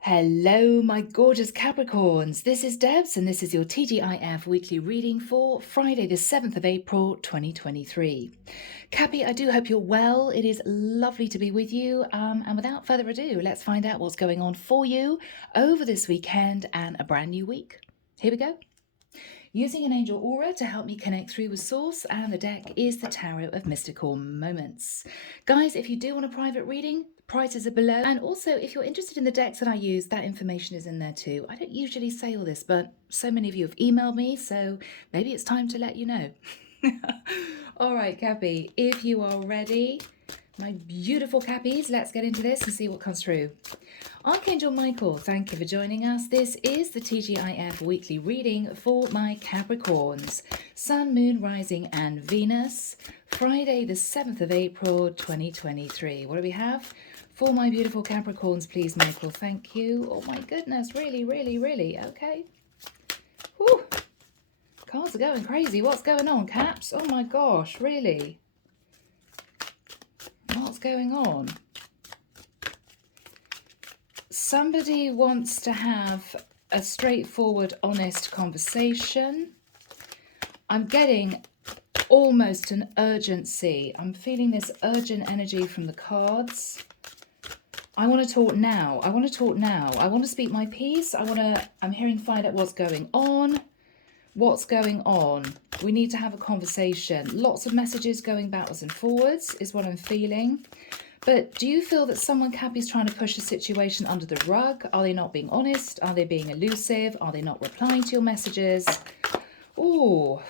Hello, my gorgeous Capricorns. This is Debs, and this is your T.G.I.F weekly reading for Friday, the 7th of April, 2023. Cappy, I do hope you're well. It is lovely to be with you. And without further ado, let's find out what's going on for you over this weekend and a brand new week. Here we go. Using an angel aura to help me connect through with source, and the deck is the Tarot of Mystical Moments. Guys, if you do want a private reading, prices are below. And also, if you're interested in the decks that I use, that information is in there too. I don't usually say all this, but so many of you have emailed me, so maybe it's time to let you know. All right, Cappy, if you are ready, my beautiful Cappies, let's get into this and see what comes through. Archangel Michael, thank you for joining us. This is the TGIF weekly reading for my Capricorns. Sun, Moon, Rising and Venus. Friday the 7th of April 2023. What do we have? For my beautiful Capricorns, please, Michael. Thank you. Oh my goodness, really, really, really. Okay. Whew. Cards are going crazy. What's going on, Caps? Oh my gosh, really? What's going on? Somebody wants to have a straightforward, honest conversation. I'm getting almost an urgency. I'm feeling this urgent energy from the cards. I want to talk now. I want to talk now. I want to speak my piece. I'm hearing find out what's going on. What's going on? We need to have a conversation. Lots of messages going backwards and forwards is what I'm feeling. But do you feel that someone, Cappy, is trying to push a situation under the rug? Are they not being honest? Are they being elusive? Are they not replying to your messages? Oh,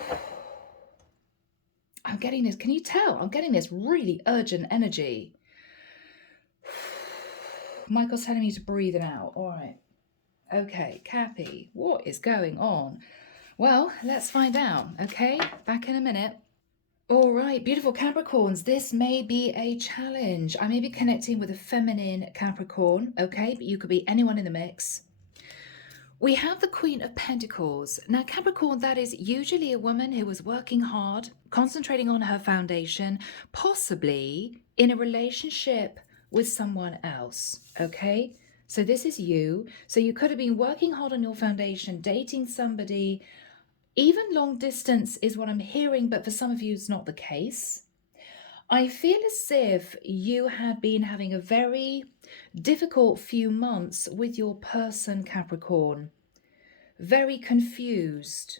I'm getting this. Can you tell? I'm getting this really urgent energy. Michael's telling me to breathe it out. All right. Okay, Cappy, what is going on? Well, let's find out. Okay, back in a minute. All right, beautiful Capricorns, this may be a challenge. I may be connecting with a feminine Capricorn, okay, but you could be anyone in the mix. We have the Queen of Pentacles. Now, Capricorn, that is usually a woman who was working hard, concentrating on her foundation, possibly in a relationship with someone else, okay? So this is you. So you could have been working hard on your foundation, dating somebody. Even long distance is what I'm hearing, but for some of you, it's not the case. I feel as if you had been having a very difficult few months with your person, Capricorn. Very confused.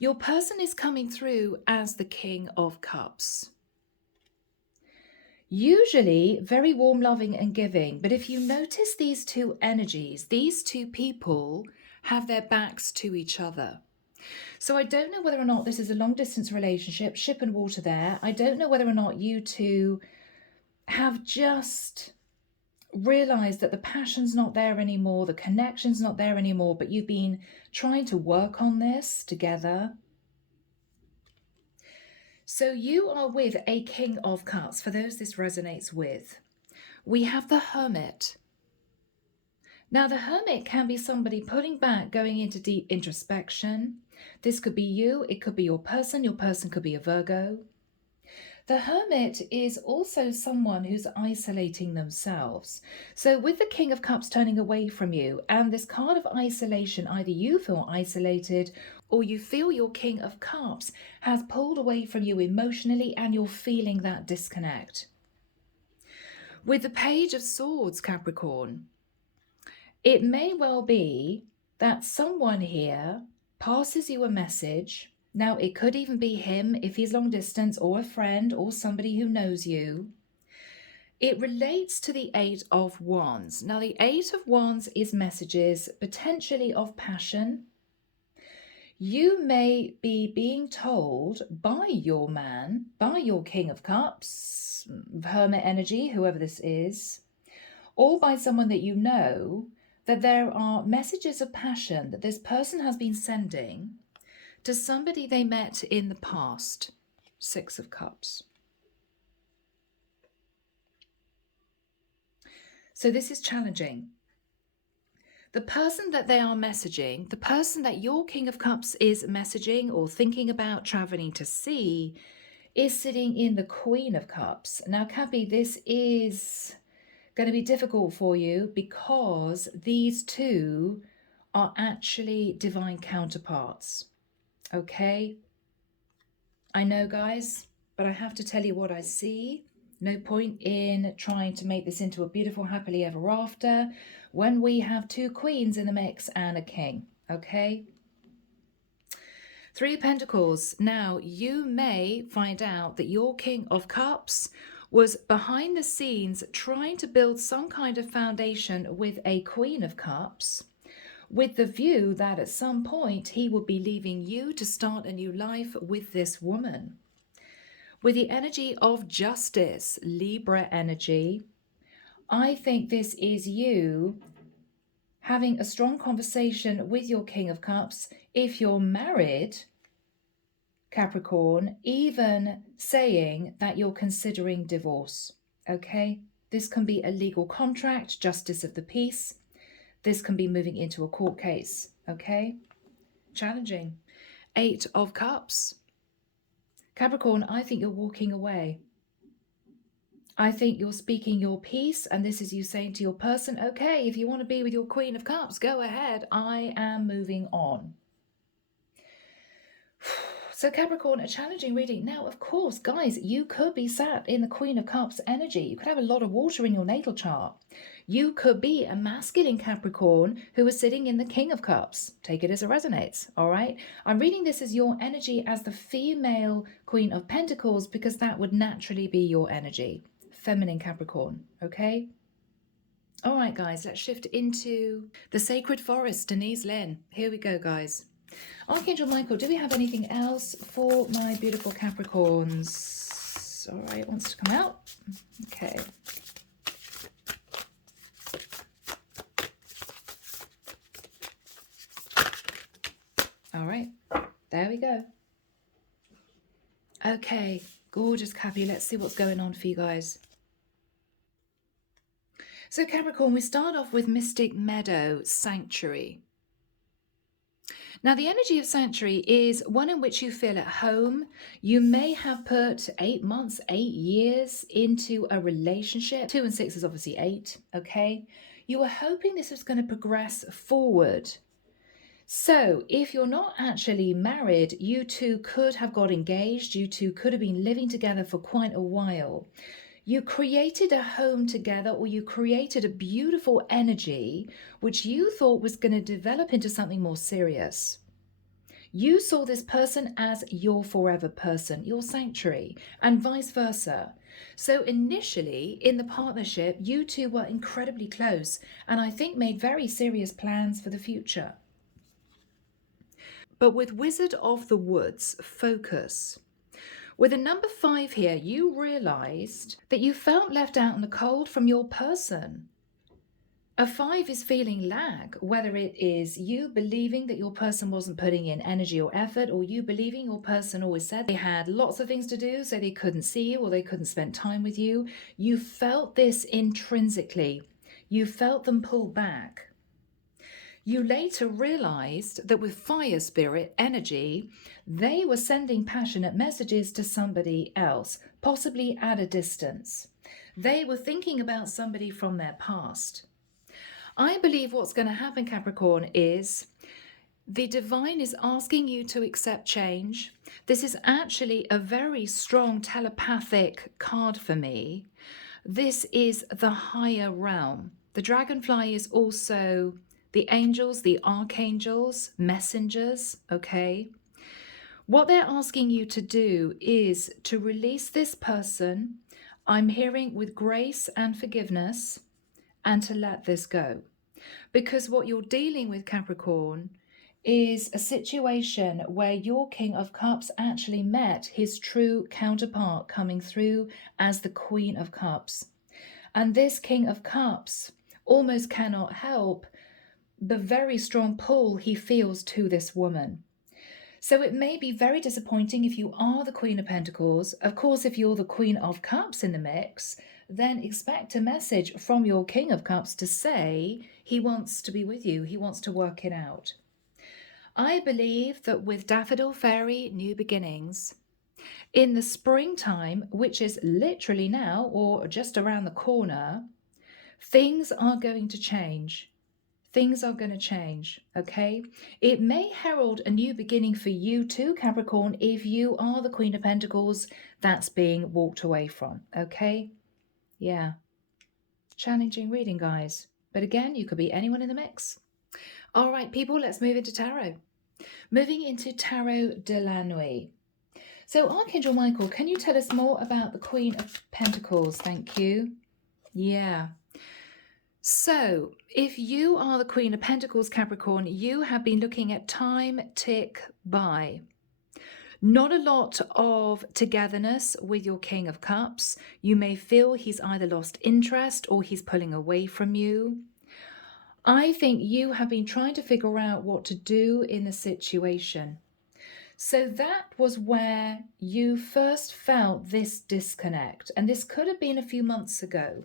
Your person is coming through as the King of Cups. Usually very warm, loving and giving. But if you notice these two energies, these two people have their backs to each other. So I don't know whether or not this is a long distance relationship, ship and water there. I don't know whether or not you two have just realized that the passion's not there anymore, the connection's not there anymore, but you've been trying to work on this together. So you are with a King of Cups, for those this resonates with. We have the Hermit. Now, the Hermit can be somebody pulling back, going into deep introspection. This could be you, it could be your person could be a Virgo. The Hermit is also someone who's isolating themselves. So with the King of Cups turning away from you and this card of isolation, either you feel isolated or you feel your King of Cups has pulled away from you emotionally and you're feeling that disconnect. With the Page of Swords, Capricorn, it may well be that someone here passes you a message. Now, it could even be him if he's long distance, or a friend, or somebody who knows you. It relates to the Eight of Wands. Now, the Eight of Wands is messages potentially of passion. You may be being told by your man, by your King of Cups, Hermit energy, whoever this is, or by someone that you know, that there are messages of passion that this person has been sending to somebody they met in the past. Six of Cups. So this is challenging. The person that they are messaging, the person that your King of Cups is messaging or thinking about traveling to see, is sitting in the Queen of Cups. Now, Cappy, this is going to be difficult for you because these two are actually divine counterparts. Okay? I know, guys, but I have to tell you what I see. No point in trying to make this into a beautiful happily ever after when we have two queens in the mix and a king. Okay? Three of Pentacles. Now, you may find out that your King of Cups was behind the scenes trying to build some kind of foundation with a Queen of Cups, with the view that at some point he would be leaving you to start a new life with this woman. With the energy of Justice, Libra energy, I think this is you having a strong conversation with your King of Cups. If you're married, Capricorn, even saying that you're considering divorce. Okay? This can be a legal contract, justice of the peace. This can be moving into a court case. Okay? Challenging. 8 of Cups. Capricorn, I think you're walking away. I think you're speaking your piece, and this is you saying to your person, okay, if you want to be with your Queen of Cups, go ahead. I am moving on. So Capricorn, a challenging reading. Now, of course, guys, you could be sat in the Queen of Cups energy. You could have a lot of water in your natal chart. You could be a masculine Capricorn who is sitting in the King of Cups. Take it as it resonates, all right? I'm reading this as your energy as the female Queen of Pentacles because that would naturally be your energy. Feminine Capricorn, okay? All right, guys, let's shift into the Sacred Forest, Denise, Linn. Here we go, guys. Archangel Michael, do we have anything else for my beautiful Capricorns? All right, wants to come out. Okay. All right, there we go. Okay, gorgeous Cappy. Let's see what's going on for you guys. So Capricorn, we start off with Mystic Meadow Sanctuary. Now, the energy of Sanctuary is one in which you feel at home. You may have put 8 months, 8 years into a relationship. 2 and 6 is obviously 8, okay? You were hoping this was going to progress forward. So if you're not actually married, you two could have got engaged. You two could have been living together for quite a while. You created a home together, or you created a beautiful energy which you thought was going to develop into something more serious. You saw this person as your forever person, your sanctuary, and vice versa. So initially in the partnership, you two were incredibly close, and I think made very serious plans for the future. But with Wizard of the Woods, focus. With a number 5 here, you realized that you felt left out in the cold from your person. A 5 is feeling lack, whether it is you believing that your person wasn't putting in energy or effort, or you believing your person always said they had lots of things to do so they couldn't see you or they couldn't spend time with you. You felt this intrinsically. You felt them pull back. You later realized that with fire spirit energy, they were sending passionate messages to somebody else, possibly at a distance. They were thinking about somebody from their past. I believe what's going to happen, Capricorn, is the divine is asking you to accept change. This is actually a very strong telepathic card for me. This is the higher realm. The dragonfly is also the angels, the archangels, messengers, okay? What they're asking you to do is to release this person, I'm hearing with grace and forgiveness, and to let this go. Because what you're dealing with, Capricorn, is a situation where your King of Cups actually met his true counterpart coming through as the Queen of Cups. And this King of Cups almost cannot help the very strong pull he feels to this woman. So it may be very disappointing if you are the Queen of Pentacles. Of course, if you're the Queen of Cups in the mix, then expect a message from your King of Cups to say he wants to be with you. He wants to work it out. I believe that with Daffodil Fairy New Beginnings, in the springtime, which is literally now or just around the corner, Things are going to change. Things are going to change, okay? It may herald a new beginning for you too, Capricorn, if you are the Queen of Pentacles that's being walked away from, okay? Yeah. Challenging reading, guys. But again, you could be anyone in the mix. All right, people, let's move into tarot. Moving into Tarot de la Nuit. So, Archangel Michael, can you tell us more about the Queen of Pentacles? Thank you. Yeah. So, if you are the Queen of Pentacles, Capricorn, you have been looking at time tick by. Not a lot of togetherness with your King of Cups. You may feel he's either lost interest or he's pulling away from you. I think you have been trying to figure out what to do in the situation. So that was where you first felt this disconnect. And this could have been a few months ago.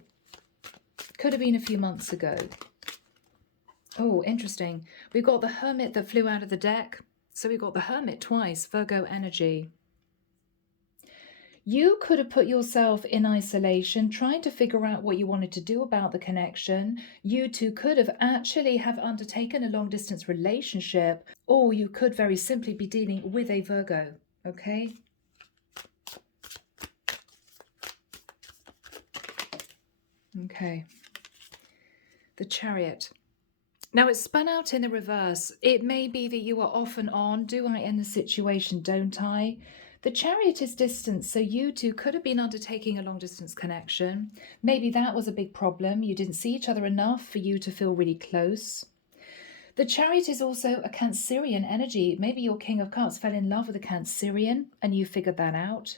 Could have been a few months ago. Oh, interesting. We've got the Hermit that flew out of the deck. So we've got the Hermit twice, Virgo energy. You could have put yourself in isolation, trying to figure out what you wanted to do about the connection. You two could have actually have undertaken a long distance relationship, or you could very simply be dealing with a Virgo, okay? Okay. The Chariot. Now it's spun out in the reverse. It may be that you are off and on. Do I end the situation? Don't I? The Chariot is distant, so you two could have been undertaking a long-distance connection. Maybe that was a big problem. You didn't see each other enough for you to feel really close. The Chariot is also a Cancerian energy. Maybe your King of Cups fell in love with a Cancerian and you figured that out.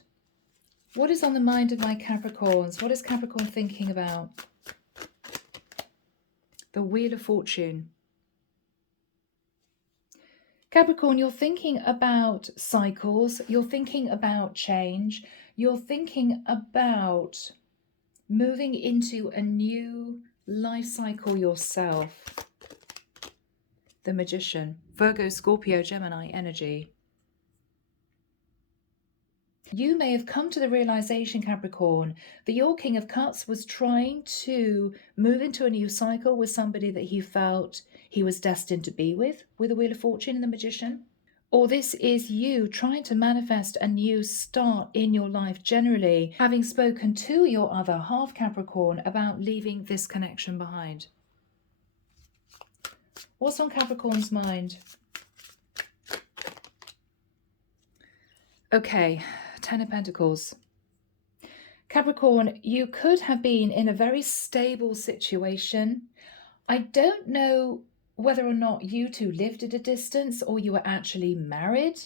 What is on the mind of my Capricorns? What is Capricorn thinking about? The Wheel of Fortune. Capricorn, you're thinking about cycles, you're thinking about change, you're thinking about moving into a new life cycle yourself. The Magician, Virgo, Scorpio, Gemini energy. You may have come to the realization, Capricorn, that your King of Cups was trying to move into a new cycle with somebody that he felt he was destined to be with the Wheel of Fortune and the Magician. Or this is you trying to manifest a new start in your life generally, having spoken to your other half, Capricorn, about leaving this connection behind. What's on Capricorn's mind? Okay, Ten of Pentacles. Capricorn, you could have been in a very stable situation. I don't know whether or not you two lived at a distance or you were actually married.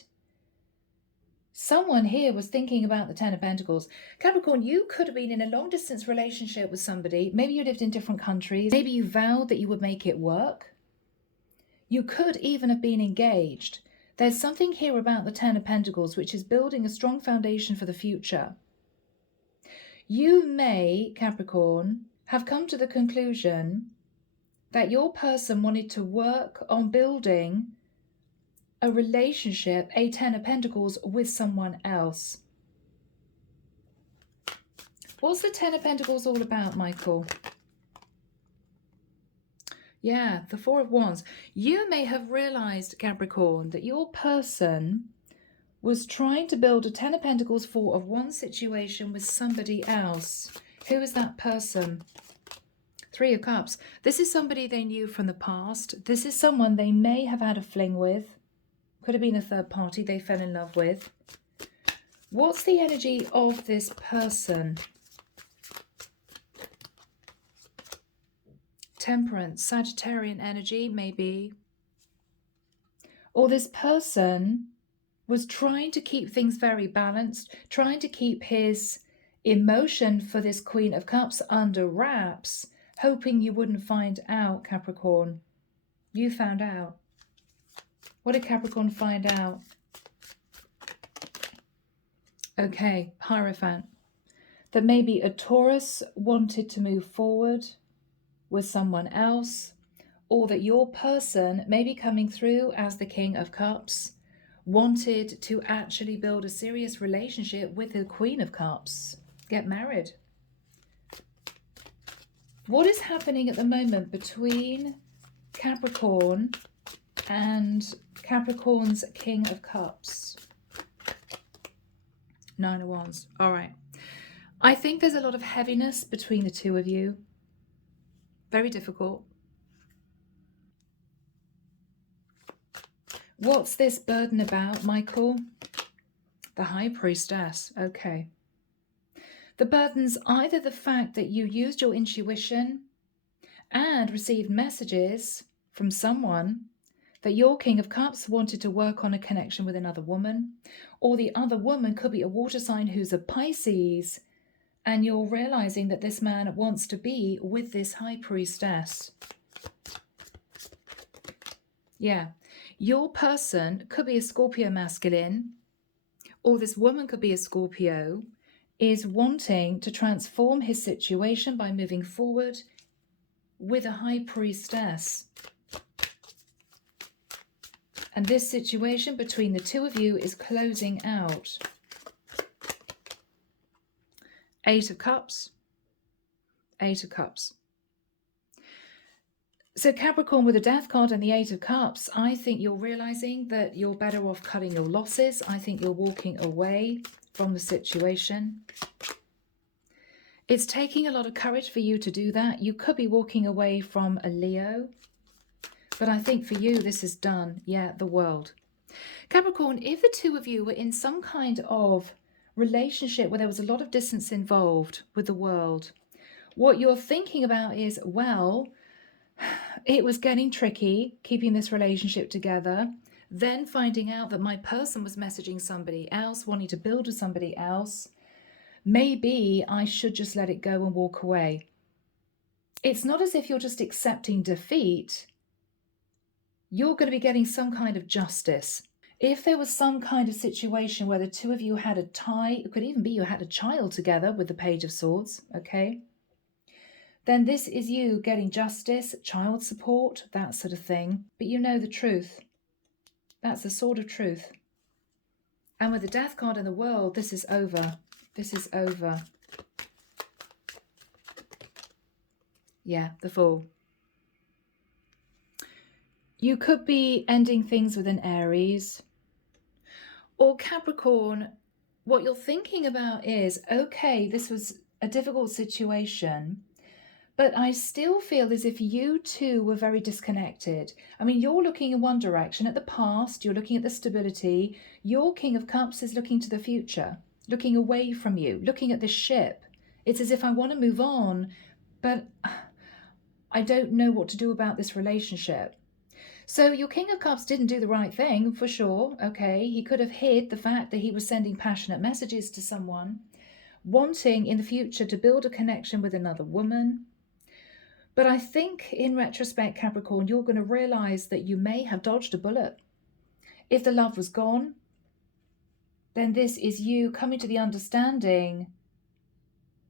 Someone here was thinking about the Ten of Pentacles. Capricorn, you could have been in a long distance relationship with somebody. Maybe you lived in different countries. Maybe you vowed that you would make it work. You could even have been engaged. There's something here about the Ten of Pentacles which is building a strong foundation for the future. You may, Capricorn, have come to the conclusion that your person wanted to work on building a relationship, a Ten of Pentacles, with someone else. What's the Ten of Pentacles all about, Michael? Yeah, the Four of Wands. You may have realized, Capricorn, that your person was trying to build a Ten of Pentacles, Four of Wands situation with somebody else. Who is that person? Three of Cups. This is somebody they knew from the past. This is someone they may have had a fling with. Could have been a third party they fell in love with. What's the energy of this person? Temperance, Sagittarian energy, maybe. Or this person was trying to keep things very balanced, trying to keep his emotion for this Queen of Cups under wraps, hoping you wouldn't find out, Capricorn. You found out. What did Capricorn find out? Okay, Hierophant. That maybe a Taurus wanted to move forward with someone else, or that your person, maybe coming through as the King of Cups, wanted to actually build a serious relationship with the Queen of Cups. Get married. What is happening at the moment between Capricorn and Capricorn's King of Cups? 9 of Wands. All right. I think there's a lot of heaviness between the two of you. Very difficult. What's this burden about, Michael? The High Priestess. Okay. The burden's either the fact that you used your intuition and received messages from someone that your King of Cups wanted to work on a connection with another woman, or the other woman could be a water sign who's a Pisces, and you're realizing that this man wants to be with this High Priestess. Yeah. Your person could be a Scorpio masculine, or this woman could be a Scorpio, is wanting to transform his situation by moving forward with a High Priestess. And this situation between the two of you is closing out. 8 of Cups. 8 of Cups. So Capricorn with the Death card and the 8 of Cups, I think you're realizing that you're better off cutting your losses. I think you're walking away from the situation. It's taking a lot of courage for you to do that. You could be walking away from a Leo, but I think for you this is done. Yeah, the World. Capricorn, if the two of you were in some kind of relationship where there was a lot of distance involved with the World, what you're thinking about is, well, it was getting tricky keeping this relationship together, then finding out that my person was messaging somebody else, wanting to build with somebody else. Maybe I should just let it go and walk away. It's not as if you're just accepting defeat. You're going to be getting some kind of justice. If there was some kind of situation where the two of you had a tie, it could even be you had a child together with the Page of Swords, okay? Then this is you getting justice, child support, that sort of thing. But you know the truth. That's the sword of truth. And with the Death card in the World, this is over. This is over. Yeah, the Fool. You could be ending things with an Aries. Or Capricorn, what you're thinking about is, okay, this was a difficult situation, but I still feel as if you two were very disconnected. I mean, you're looking in one direction at the past, you're looking at the stability. Your King of Cups is looking to the future, looking away from you, looking at the ship. It's as if I want to move on, but I don't know what to do about this relationship. So your King of Cups didn't do the right thing, for sure, okay? He could have hid the fact that he was sending passionate messages to someone, wanting in the future to build a connection with another woman. But I think in retrospect, Capricorn, you're going to realize that you may have dodged a bullet. If the love was gone, then this is you coming to the understanding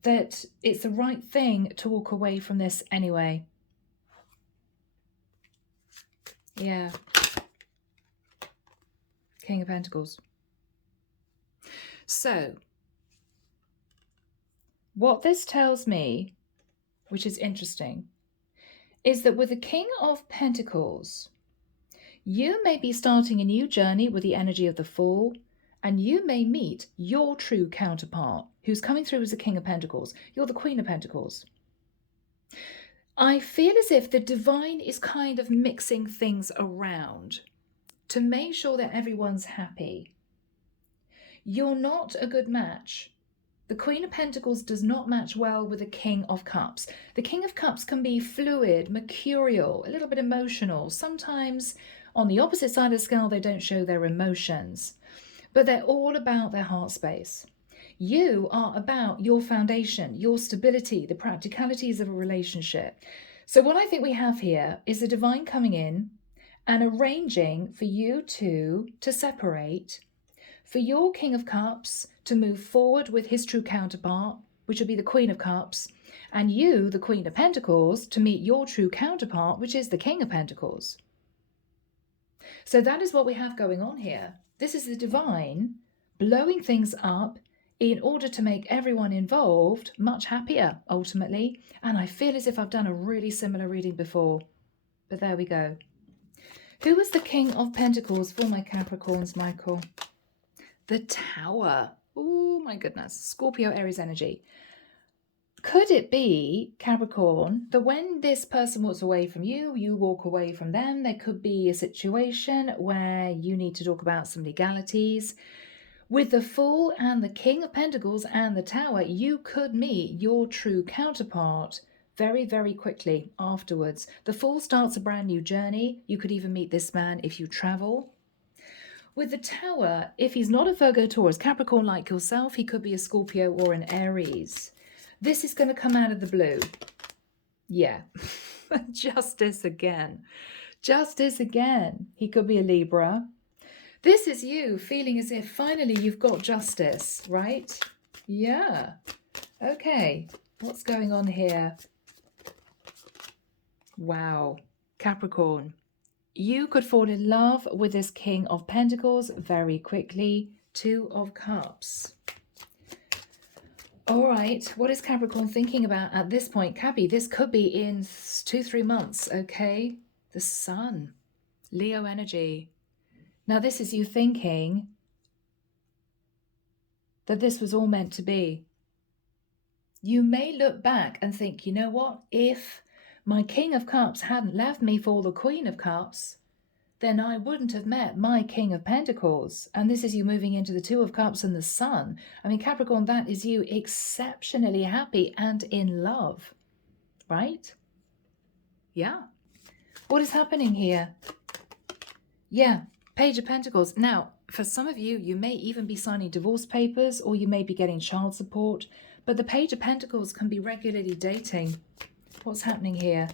that it's the right thing to walk away from this anyway. Yeah. King of Pentacles. So, what this tells me, which is interesting, is that with the King of Pentacles, you may be starting a new journey with the energy of the Fool, and you may meet your true counterpart, who's coming through as the King of Pentacles. You're the Queen of Pentacles. I feel as if the divine is kind of mixing things around to make sure that everyone's happy. You're not a good match. The Queen of Pentacles does not match well with the King of Cups. The King of Cups can be fluid, mercurial, a little bit emotional. Sometimes on the opposite side of the scale, they don't show their emotions, but they're all about their heart space. You are about your foundation, your stability, the practicalities of a relationship. So what I think we have here is the divine coming in and arranging for you two to separate, for your King of Cups to move forward with his true counterpart, which would be the Queen of Cups, and you, the Queen of Pentacles, to meet your true counterpart, which is the King of Pentacles. So that is what we have going on here. This is the divine blowing things up in order to make everyone involved much happier, ultimately. And I feel as if I've done a really similar reading before. But there we go. Who was the King of Pentacles for my Capricorns, Michael? The Tower. Oh, my goodness. Scorpio, Aries energy. Could it be, Capricorn, that when this person walks away from you, you walk away from them? There could be a situation where you need to talk about some legalities. With the Fool and the King of Pentacles and the Tower, you could meet your true counterpart very, very quickly afterwards. The Fool starts a brand new journey. You could even meet this man if you travel. With the Tower, if he's not a Virgo, Taurus, Capricorn like yourself, he could be a Scorpio or an Aries. This is going to come out of the blue. Yeah. Justice again. Justice again. He could be a Libra. This is you feeling as if finally you've got justice, right? Yeah. Okay. What's going on here? Wow. Capricorn. You could fall in love with this King of Pentacles very quickly. Two of Cups. All right, what is Capricorn thinking about at this point? Cappy, this could be in 2-3 months, okay? The Sun, Leo energy. Now, this is you thinking that this was all meant to be. You may look back and think, you know what? If my King of Cups hadn't left me for the Queen of Cups, then I wouldn't have met my King of Pentacles. And this is you moving into the Two of Cups and the Sun. I mean, Capricorn, that is you exceptionally happy and in love, right? Yeah. What is happening here? Yeah, Page of Pentacles. Now, for some of you, you may even be signing divorce papers or you may be getting child support. But the Page of Pentacles can be regularly dating. What's happening here?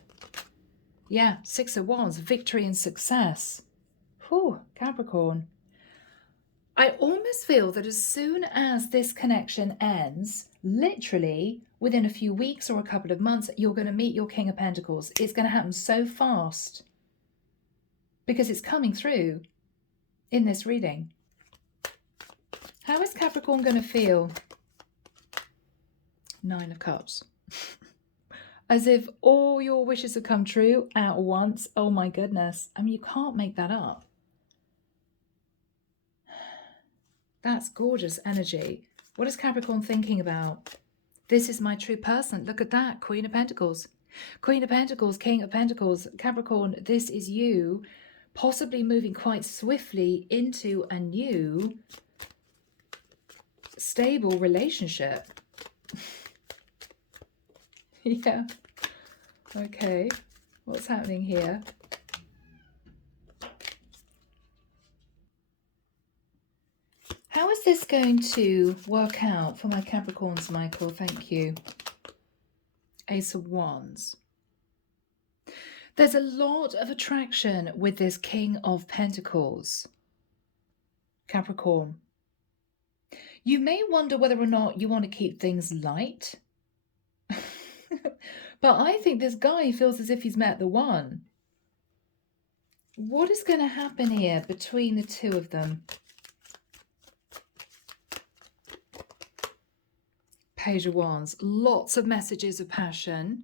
Yeah, Six of Wands, victory and success. Whew, Capricorn. I almost feel that as soon as this connection ends, literally within a few weeks or a couple of months, you're going to meet your King of Pentacles. It's going to happen so fast because it's coming through in this reading. How is Capricorn going to feel? Nine of Cups. As if all your wishes have come true at once. Oh my goodness. I mean, you can't make that up. That's gorgeous energy. What is Capricorn thinking about? This is my true person. Look at that. Queen of Pentacles. Queen of Pentacles, King of Pentacles. Capricorn, this is you possibly moving quite swiftly into a new stable relationship. Yeah. Okay. What's happening here? How is this going to work out for my Capricorns, Michael? Thank you. Ace of Wands. There's a lot of attraction with this King of Pentacles. Capricorn. You may wonder whether or not you want to keep things light. But I think this guy feels as if he's met the one. What is going to happen here between the two of them? Page of Wands. Lots of messages of passion.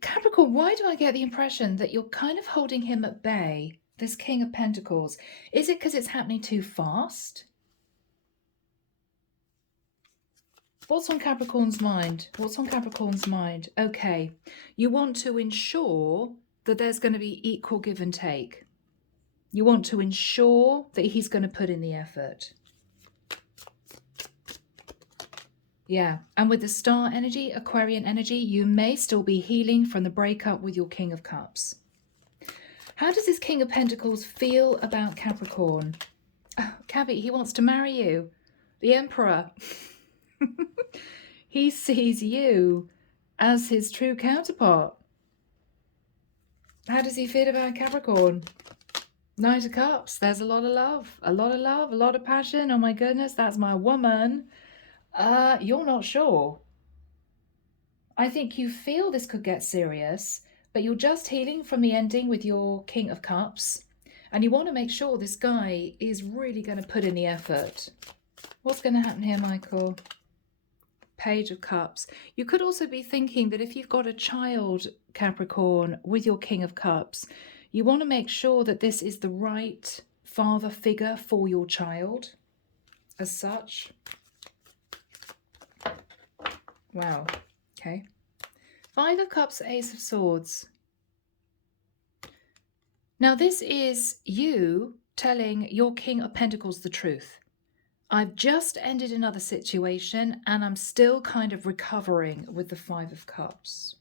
Capricorn, why do I get the impression that you're kind of holding him at bay, this King of Pentacles? Is it because it's happening too fast? What's on Capricorn's mind? What's on Capricorn's mind? Okay, you want to ensure that there's going to be equal give and take. You want to ensure that he's going to put in the effort. Yeah, and with the Star energy, Aquarian energy, you may still be healing from the breakup with your King of Cups. How does this King of Pentacles feel about Capricorn? Oh, Cabby, he wants to marry you. The Emperor. He sees you as his true counterpart. How does he feel about Capricorn? Knight of Cups. There's a lot of love. A lot of love. A lot of passion. Oh my goodness, that's my woman. You're not sure. I think you feel this could get serious, but you're just healing from the ending with your King of Cups. And you want to make sure this guy is really going to put in the effort. What's going to happen here, Michael? Page of Cups. You could also be thinking that if you've got a child, Capricorn, with your King of Cups, you want to make sure that this is the right father figure for your child as such. Wow. Okay. Five of Cups, Ace of Swords. Now this is you telling your King of Pentacles the truth. I've just ended another situation and I'm still kind of recovering with the Five of Cups.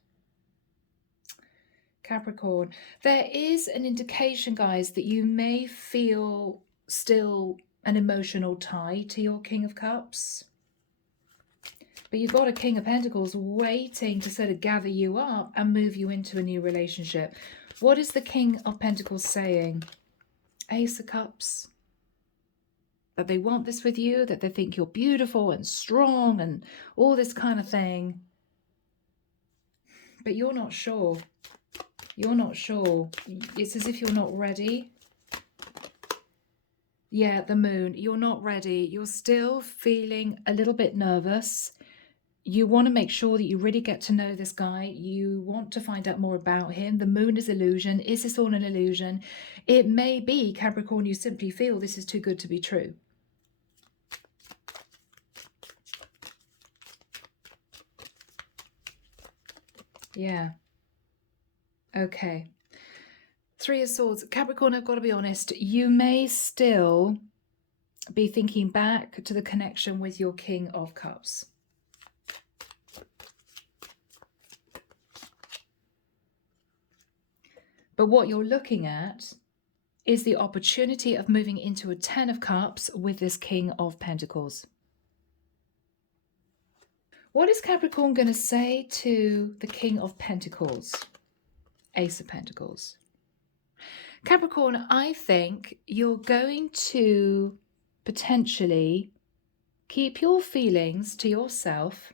Capricorn, there is an indication, guys, that you may feel still an emotional tie to your King of Cups. But you've got a King of Pentacles waiting to sort of gather you up and move you into a new relationship. What is the King of Pentacles saying? Ace of Cups. That they want this with you, that they think you're beautiful and strong and all this kind of thing. But you're not sure. You're not sure. It's as if you're not ready. Yeah, the Moon. You're not ready. You're still feeling a little bit nervous. You want to make sure that you really get to know this guy. You want to find out more about him. The Moon is illusion. Is this all an illusion? It may be, Capricorn, you simply feel this is too good to be true. Yeah. Okay. Three of Swords. Capricorn, I've got to be honest. You may still be thinking back to the connection with your King of Cups. But what you're looking at is the opportunity of moving into a Ten of Cups with this King of Pentacles. What is Capricorn going to say to the King of Pentacles? Ace of Pentacles. Capricorn, I think you're going to potentially keep your feelings to yourself.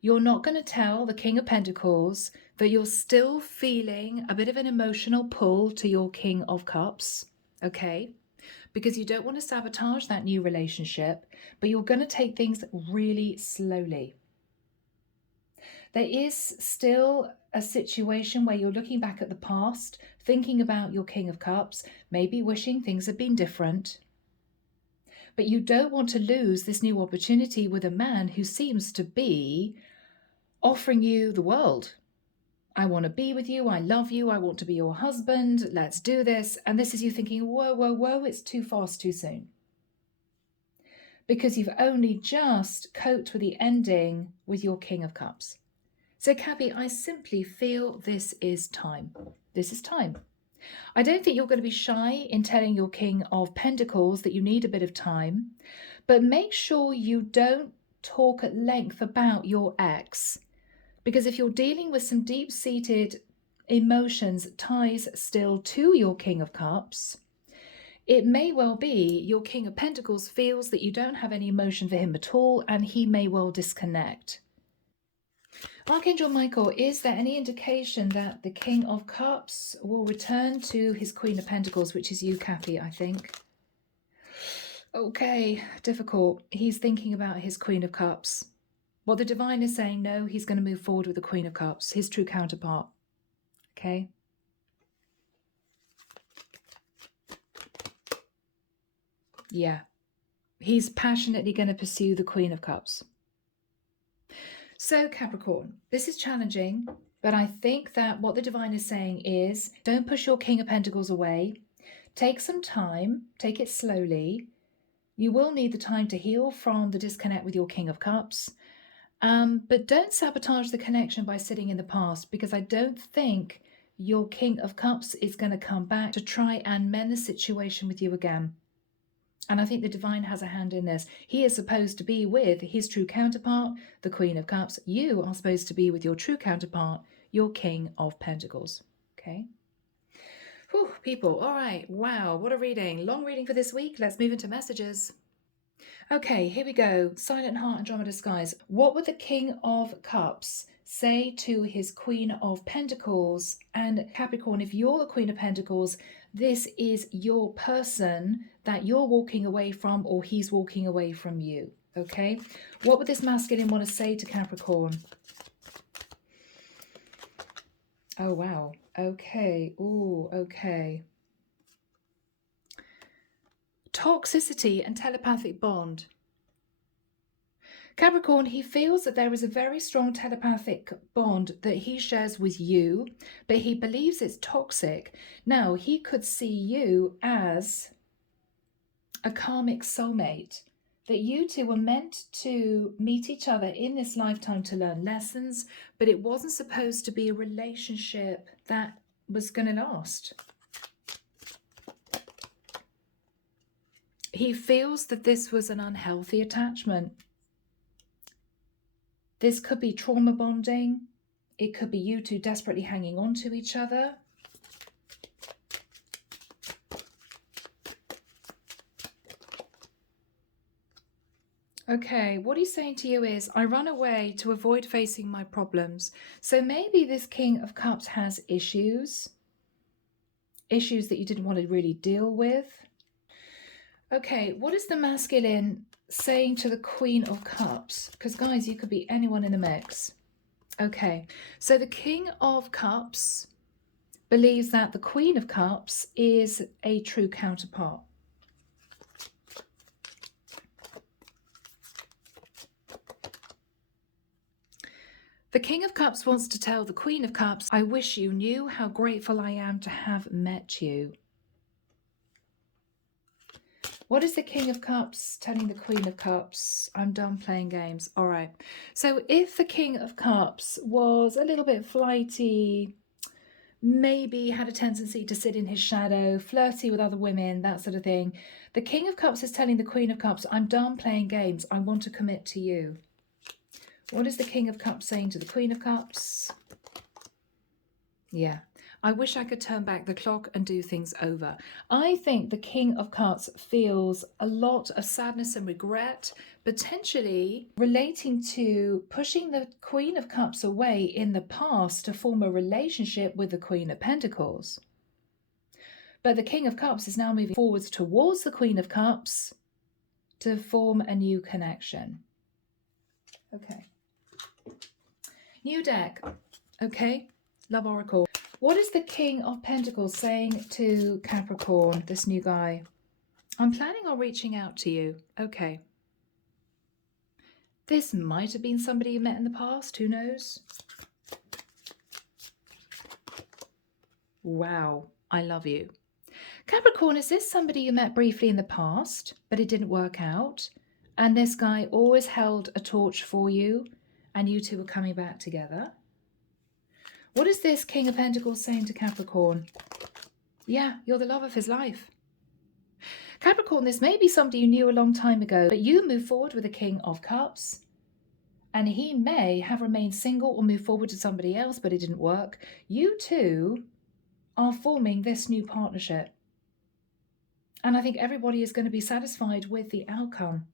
You're not going to tell the King of Pentacles that you're still feeling a bit of an emotional pull to your King of Cups, okay? Because you don't want to sabotage that new relationship, but you're going to take things really slowly. There is still a situation where you're looking back at the past, thinking about your King of Cups, maybe wishing things had been different. But you don't want to lose this new opportunity with a man who seems to be offering you the world. I want to be with you. I love you. I want to be your husband. Let's do this. And this is you thinking, whoa, whoa, whoa, it's too fast, too soon. Because you've only just coped with the ending with your King of Cups. So, Cappy, I simply feel this is time. This is time. I don't think you're going to be shy in telling your King of Pentacles that you need a bit of time, but make sure you don't talk at length about your ex, because if you're dealing with some deep-seated emotions, ties still to your King of Cups, it may well be your King of Pentacles feels that you don't have any emotion for him at all, and he may well disconnect. Archangel Michael, is there any indication that the King of Cups will return to his Queen of Pentacles, which is you, Cappy, I think? Okay, difficult. He's thinking about his Queen of Cups. What the Divine is saying, no, he's going to move forward with the Queen of Cups, his true counterpart. Okay? Yeah. He's passionately going to pursue the Queen of Cups. So, Capricorn, this is challenging, but I think that what the Divine is saying is don't push your King of Pentacles away. Take some time, take it slowly. You will need the time to heal from the disconnect with your King of Cups. But don't sabotage the connection by sitting in the past, because I don't think your King of Cups is going to come back to try and mend the situation with you again. And I think the Divine has a hand in this. He is supposed to be with his true counterpart, the Queen of Cups. You are supposed to be with your true counterpart, your King of Pentacles. Okay? Whew, people. All right. Wow, what a reading. Long reading for this week. Let's move into messages. Okay, here we go. Silent Heart, Andromeda Skies. What would the King of Cups say to his Queen of Pentacles? And Capricorn, if you're the Queen of Pentacles, this is your person that you're walking away from, or he's walking away from you. Okay, what would this masculine want to say to Capricorn? Oh, wow. Okay. Oh, okay. Toxicity and telepathic bond. Capricorn, he feels that there is a very strong telepathic bond that he shares with you, but he believes it's toxic. Now, he could see you as a karmic soulmate, that you two were meant to meet each other in this lifetime to learn lessons, but it wasn't supposed to be a relationship that was going to last. He feels that this was an unhealthy attachment. This could be trauma bonding. It could be you two desperately hanging on to each other. Okay, what he's saying to you is, I run away to avoid facing my problems. So maybe this King of Cups has issues that you didn't want to really deal with. Okay, what is the masculine saying to the Queen of Cups? Because guys, you could be anyone in the mix. Okay, so the King of Cups believes that the Queen of Cups is a true counterpart. The King of Cups wants to tell the Queen of Cups, I wish you knew how grateful I am to have met you. What is the King of Cups telling the Queen of Cups? I'm done playing games. All right. So if the King of Cups was a little bit flighty, maybe had a tendency to sit in his shadow, flirty with other women, that sort of thing, the King of Cups is telling the Queen of Cups, I'm done playing games. I want to commit to you. What is the King of Cups saying to the Queen of Cups? Yeah. I wish I could turn back the clock and do things over. I think the King of Cups feels a lot of sadness and regret, potentially relating to pushing the Queen of Cups away in the past to form a relationship with the Queen of Pentacles. But the King of Cups is now moving forwards towards the Queen of Cups to form a new connection. Okay. New deck. Okay. Love Oracle. What is the King of Pentacles saying to Capricorn, this new guy? I'm planning on reaching out to you. Okay. This might have been somebody you met in the past. Who knows? Wow. I love you. Capricorn, is this somebody you met briefly in the past, but it didn't work out? And this guy always held a torch for you, and you two were coming back together? What is this King of Pentacles saying to Capricorn? Yeah, you're the love of his life. Capricorn, this may be somebody you knew a long time ago, but you move forward with the King of Cups, and he may have remained single or moved forward to somebody else, but it didn't work. You two are forming this new partnership. And I think everybody is going to be satisfied with the outcome.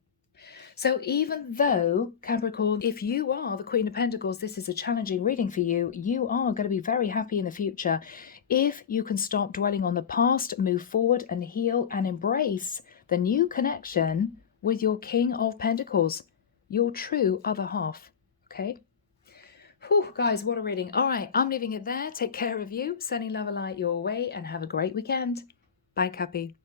So even though, Capricorn, if you are the Queen of Pentacles, this is a challenging reading for you, you are going to be very happy in the future if you can stop dwelling on the past, move forward and heal and embrace the new connection with your King of Pentacles, your true other half. Okay? Whew, guys, what a reading. All right, I'm leaving it there. Take care of you, sending love and light your way, and have a great weekend. Bye, Cappy.